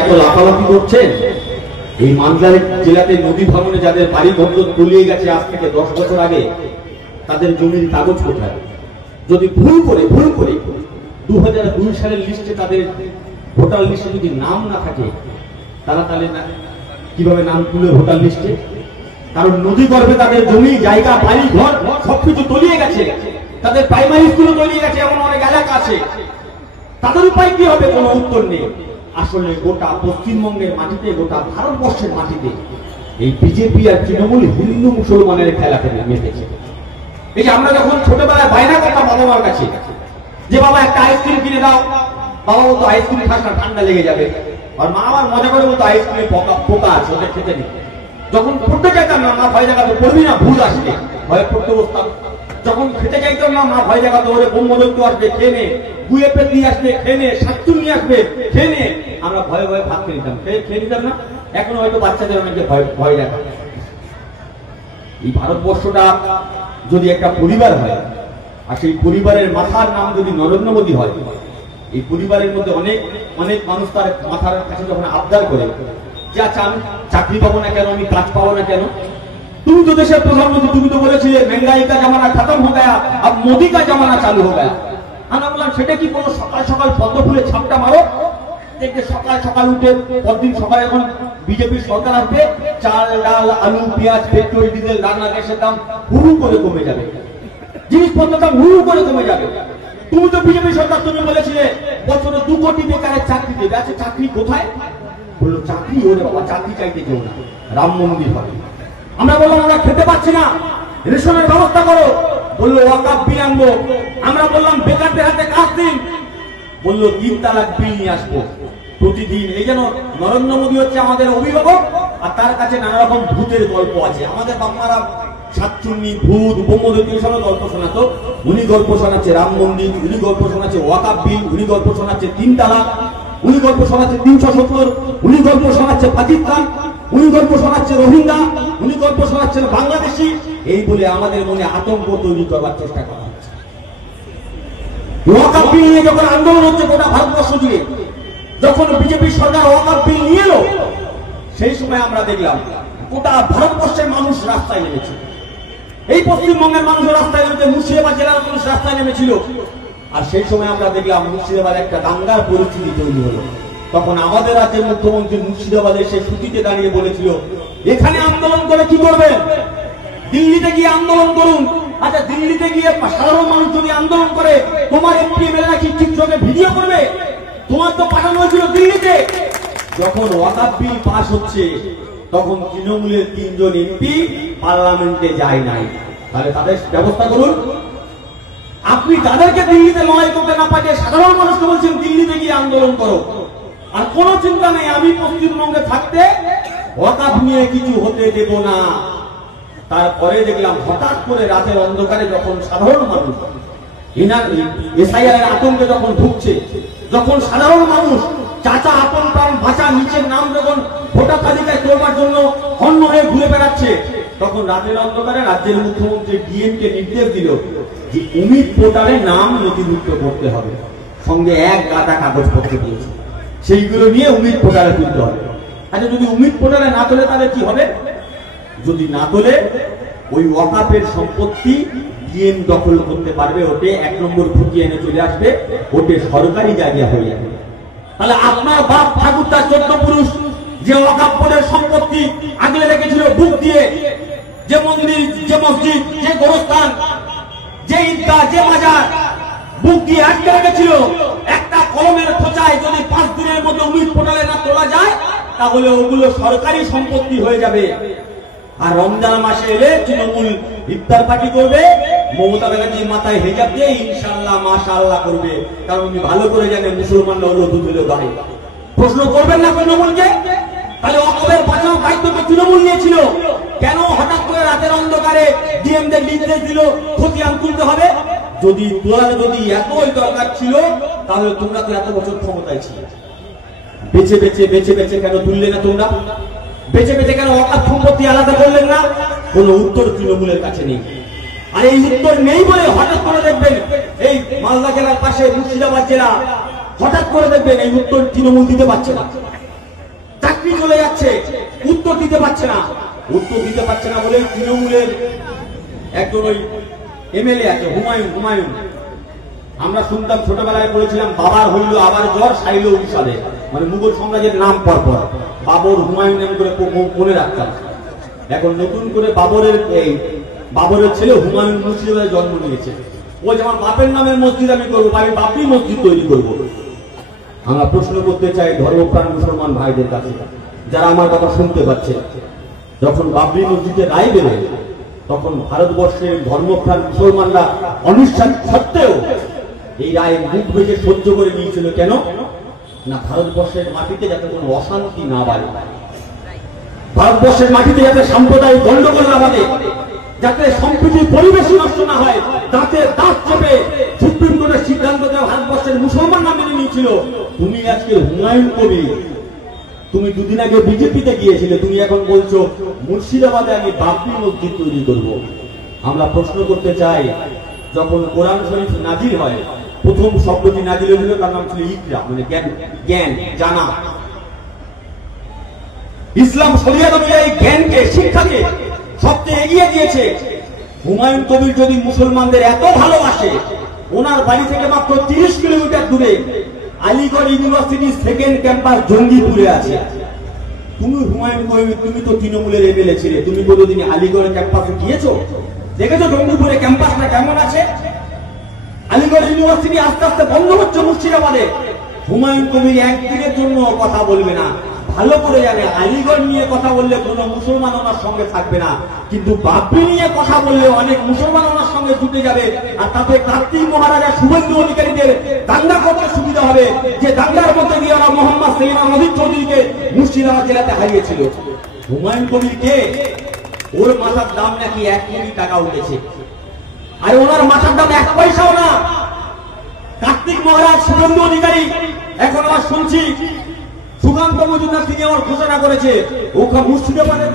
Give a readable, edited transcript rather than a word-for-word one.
এত লাফালাফি করছেন। এই মালদা জেলাতে নদী ভাঙনে যাদের বাড়ি ঘর তলিয়ে গেছে আজ থেকে 10 বছর আগে, তাদের জমির কাগজ কোথায়? যদি ভুল করে 2002 সালের লিস্টে তাদের ভোটার লিস্টে যদি নাম না থাকে, তারা তাহলে কিভাবে নাম তুলে ভোটার লিস্টে? কারণ নদী গর্ভে তাদের জমি জায়গা বাড়ি ঘর সবকিছু তলিয়ে গেছে, তাদের প্রাইমারি স্কুলও তলিয়ে গেছে, এমন অনেক এলাকা আছে। তাদের উপায় কি হবে? কোনো উত্তর নেই। আসলে গোটা পশ্চিমবঙ্গের মাটিতে, গোটা ভারতবর্ষের মাটিতে এই বিজেপি আর তৃণমূল হিন্দু মুসলমানের খেলাতে মেতেছে। এই যে আমরা যখন ছোটবেলায় বায়না করতাম বাবা মার কাছে যে বাবা একটা আইসক্রিম কিনে দাও, বাবা বলতো আইসক্রিম খাস না, ঠান্ডা লেগে যাবে। আর মা আমার মজা করে বলতো আইসক্রিমে পোকা আছে, ওদের খেতে নেই। যখন পড়তে চাইতাম না, মা ভয় জায়গাতে পড়বি না, ভুল আসবে, ভয়ে পড়তে বসতাম। যখন খেতে চাইতাম না, মা ভয় জায়গাতে ওরে ব্রহ্মদত্ত আসবে, খেয়ে নে, গুয়েপে দিয়ে আসবে, খেয়ে নে, সাতচুর নিয়ে আসবে, খেয়ে নে। আমরা ভয়ে ভয়ে ভাত খেয়ে নিতাম, খেয়ে নিতাম না। এখন হয়তো বাচ্চাদের অনেকে ভয় দেখা। এই ভারতবর্ষটা যদি একটা পরিবার হয়, আর সেই পরিবারের মাথার নাম যদি নরেন্দ্র মোদী হয়, এই পরিবারের মধ্যে অনেক অনেক মানুষ তার মাথার কাছে যখন আবদার করে যে আচ্ছা আমি চাকরি পাবো না কেন, আমি কাজ পাবো না কেন, তুমি তো দেশের প্রধানমন্ত্রী, তুমি তো বলেছিলে महंगाई का जमाना खत्म हो गया, अब मोदी का जमाना चालू हो गया। আমরা বললাম সেটা কি কোনো সকাল সকাল পদ্ম ফুলে ছাপটা মারো, দেখবে সকাল সকাল উঠে পরদিন সকালে এখন বিজেপির সরকার আসবে, চাল ডাল আলু পেঁয়াজ পেট্রোল ডিজেল রান্না গ্যাসের দাম হুড়ু করে কমে যাবে, জিনিসপত্রের দাম হুড়ু করে কমে যাবে। তুমি তো বিজেপি সরকার, তুমি বলেছিলে বছরে 2 কোটি বেকারের চাকরি দেবে। আচ্ছা চাকরি কোথায়? বললো চাকরি ওরে বাবা, চাকরি চাইতে কেউ না, রাম মন্দির হবে। আমরা বললাম আমরা খেতে পাচ্ছি না, রেশনের ব্যবস্থা করো। বললো ওয়াকাফ বিল আনবো। আমরা বললাম বেকারদের হাতে কাজ দিন। বললো 3 তালাক বিল নিয়ে আসবো প্রতিদিন। এই যেন নরেন্দ্র মোদী হচ্ছে আমাদের অভিভাবক, আর তার কাছে নানা রকম ভূতের গল্প আছে। আমাদের বাপমারা সাতচুন্নি, ভূত, ব্রহ্মদত্ত সব গল্প শোনাতো, উনি গল্প শোনাচ্ছে রাম মন্দির, উনি গল্প শোনাচ্ছে ওয়াকাফ বিল, উনি গল্প শোনাচ্ছে 3 তালাক, উনি গল্প শোনাচ্ছে 370, উনি গল্প শোনাচ্ছে পাকিস্তান, উনি গল্প শোনাচ্ছে রোহিঙ্গা, উনি গল্প শোনাচ্ছেন বাংলাদেশি। এই বলে আমাদের মনে আতঙ্ক তৈরি করবার চেষ্টা করা হচ্ছে। ওয়াকাফ বিল নিয়ে যখন আন্দোলন হচ্ছে গোটা ভারতবর্ষ জুড়ে, যখন বিজেপি সরকার ওয়াকাফ বিল নিয়ে এলো, সেই সময় আমরা দেখলাম গোটা ভারতবর্ষের মানুষ রাস্তায় নেমেছে। এই পশ্চিমবঙ্গের মানুষ রাস্তায় নেমেছে, মুর্শিদাবাদ জেলার মানুষ রাস্তায় নেমেছিল। আর সেই সময় আমরা দেখলাম মুর্শিদাবাদে একটা দাঙ্গার পরিস্থিতি তৈরি হলো। তখন আমাদের রাজ্যের মুখ্যমন্ত্রী মুর্শিদাবাদে সে ছুটিতে দাঁড়িয়ে বলেছিল এখানে আন্দোলন করে কি করবেন, দিল্লিতে গিয়ে আন্দোলন করুন। আচ্ছা দিল্লিতে গিয়ে সাধারণ মানুষ যদি আন্দোলন করে, তোমার এমপি এমএলএ কি চিত্রকে ভিডিও করবে? তোমার তো পাঠানো হয়েছিল দিল্লিতে। যখন ওয়াকাফ বিল পাস হচ্ছে, তখন তৃণমূলের 3 জন এমপি পার্লামেন্টে যায় নাই। তাহলে তাদের ব্যবস্থা করুন। আপনি তাদেরকে দিল্লিতে লড়াই করতে না পাঠিয়ে সাধারণ মানুষকে বলছেন দিল্লিতে গিয়ে আন্দোলন করো। আর কোন চিন্তা নেই, আমি পশ্চিমবঙ্গে থাকতে ওয়াকাফ নিয়ে কিছু হতে দেব না। তারপরে দেখলাম হঠাৎ করে রাতের অন্ধকারে যখন সাধারণ মানুষ এসআইআর এর আতঙ্কে যখন ঢুকছে, যখন সাধারণ মানুষ চাচা আপন প্রাণ বাঁচা নিচের নাম যখন ভোটার তালিকায় করবার জন্য হন্য হয়ে ঘুরে বেড়াচ্ছে, তখন রাতের অন্ধকারে রাজ্যের মুখ্যমন্ত্রী ডিএমকে নির্দেশ দিল যে অমিত ভোটারের নাম নথিভুক্ত করতে হবে, সঙ্গে 1 গাদা কাগজপত্র দিয়েছে, সেইগুলো নিয়ে অমিত ভোটারে তুলতে হবে। আচ্ছা যদি অমিত ভোটারে না তোলে তাহলে কি হবে? যদি না তোলে ওই ওয়াকাফের সম্পত্তি ডিএম দখল করতে পারবে, ওতে 1 নম্বর খুঁটিয়ে এনে চলে আসবে, ওতে সরকারি জায়গা হয়ে যাবে। তাহলে আপনার বাপ ঠাকুরদা 14 পুরুষ যে ওয়াকাফ বোর্ডের সম্পত্তি আগলে রেখেছিল বুক দিয়ে, যে মন্দির, যে মসজিদ, যে গোরস্থান, যে ঈদগাহ, যে মাজার বুক দিয়ে আটকে রেখেছিল, একটা কলমের খোঁচায় যদি 5 দিনের মধ্যে অমিত পোর্টালে না তোলা যায়, তাহলে ওগুলো সরকারি সম্পত্তি হয়ে যাবে। আর রমজান মাসে এলে তৃণমূল ইফতার পার্টি করবে, মমতা ব্যানার্জির মাথায় হেজাব দিয়ে ইনশাআল্লাহ মাশাআল্লাহ করবে, কারণ উনি ভালো করে জানে মুসলমানরা হলো দুধুলো গাড়ি। প্রশ্ন করবেন না তৃণমূলকে? তাহলে ওয়াকফের বাঁচানোর দায়িত্ব তো তৃণমূল নিয়েছিল, কেন হঠাৎ করে রাতের অন্ধকারে ডিএমদের নির্দেশ দিল খতিয়ান তুলতে হবে? যদি তোলার যদি এতই দরকার ছিল, তাহলে তোমরা তো এত বছর ক্ষমতায় ছিল, বেছে বেছে কেন তুললে না? তোমরা বেছে কেন ওয়াকফ সম্পত্তি আলাদা করলেন না? কোন উত্তর তৃণমূলের কাছে নেই। আর এই উত্তর নেই বলে হঠাৎ করে দেখবেন এই মালদা জেলার পাশে মুর্শিদাবাদ জেলা, হঠাৎ করে দেখবেন এই উত্তর তৃণমূল দিতে পারছে না। চাকরি চলে যাচ্ছে, উত্তর দিতে পারছে না। উত্তর দিতে পারছে না বলে তৃণমূলের একজন ওই এমএলএ আছে হুমায়ুন, আমরা শুনতাম ছোটবেলায় পড়েছিলাম বাবার হইল আবার জ্বর সাইল উষাদে, মানে মুঘল সাম্রাজ্যের নাম পরপর বাবর হুমায়ুন এমন করে মনে রাখতাম। এখন নতুন করে বাবরের ছেলে হুমায়ুন মুর্শিদাবাদে জন্ম নিয়েছে। ও যেমন বাপের নামের মসজিদ আমি করবো, আমি বাপরি মসজিদ তৈরি করব। আমরা প্রশ্ন করতে চাই ধর্মপ্রাণ মুসলমান ভাইদের কাছে, যারা আমার কথা শুনতে পাচ্ছে, যখন বাবরি মসজিদের রায় বেরোয় তখন ভারতবর্ষের ধর্মপ্রাণ মুসলমানরা অনিশ্চিত সত্ত্বেও এই রায় মুখ বেঁচে সহ্য করে নিয়েছিল। কেন না, ভারতবর্ষের মাটিতে যাতে কোনো অশান্তি না বাড়ে, ভারতবর্ষের মাটিতে যাতে সাম্প্রদায়িক গন্ডগোল না বাড়ে, যাতে সম্প্রীতির পরিবেশ নষ্ট না হয়, তাতে দাঁত চেপে সুপ্রিম কোর্টের সিদ্ধান্ত দেওয়া ভারতবর্ষের মুসলমানরা মেনে নিয়েছিল। তুমি আজকে হুমায়ুন কবির, তুমি দুদিন আগে বিজেপিতে গিয়েছিলে, তুমি এখন বলছো মুর্শিদাবাদে আমি বাবরি মসজিদ তৈরি করব। আমরা প্রশ্ন করতে চাই, যখন কোরআন শরীফ নাজিল হয়, প্রথম শব্দটি নাজিল হয়েছিল, তার নাম ছিল ইকরা, মানে জ্ঞান, জানা। ইসলাম শরিয়াত অনুযায়ী জ্ঞানকে, শিক্ষাকে সবচেয়ে এগিয়ে দিয়েছে। হুমায়ুন কবির যদি মুসলমানদের এত ভালোবাসে, ওনার বাড়ি থেকে মাত্র 30 কিলোমিটার দূরে আলিগড় ইউনিভার্সিটির সেকেন্ড ক্যাম্পাস জঙ্গিপুরে আছে। তুমি হুমায়ুন কবির, তুমি তো তৃণমূলের এমএলএ ছিলে, তুমি কোনোদিন আলিগড়ের ক্যাম্পাসে গিয়েছো? দেখেছো জঙ্গিপুরে ক্যাম্পাসটা কেমন আছে? আলিগড় ইউনিভার্সিটি আস্তে আস্তে বন্ধ হচ্ছে মুর্শিদাবাদে। হুমায়ুন কবির একদিনের জন্য কথা বলবে না, ভালো করে জানে আলিগড় নিয়ে কথা বললে কোন মুসলমান ওনার সঙ্গে থাকবে না, কিন্তু বাবরি নিয়ে কথা বললে অনেক মুসলমান ওনার সঙ্গে জুটে যাবে। আর তাতে কার্তিক মহারাজা শুভেন্দু অধিকারীদের দাঙ্গা করতে সুবিধা হবে, যে দাঙ্গার মধ্যে দিয়ে ওরা মোহাম্মদ সেলিম নজির চৌধুরীকে মুর্শিদাবাদ জেলাতে হারিয়েছিল। হুমায়ুন কবির কে? ওর মাথার দাম নাকি 1 কোটি টাকা উঠেছে, আর ওনার মাথার দাম 1 পয়সাও না। কার্তিক মহারাজ শুভেন্দু অধিকারী, এখন আবার শুনছি সুকান্ত মজুমদার তিনি আমার ঘোষণা করেছে ওখানে মুর্শিদাবাদের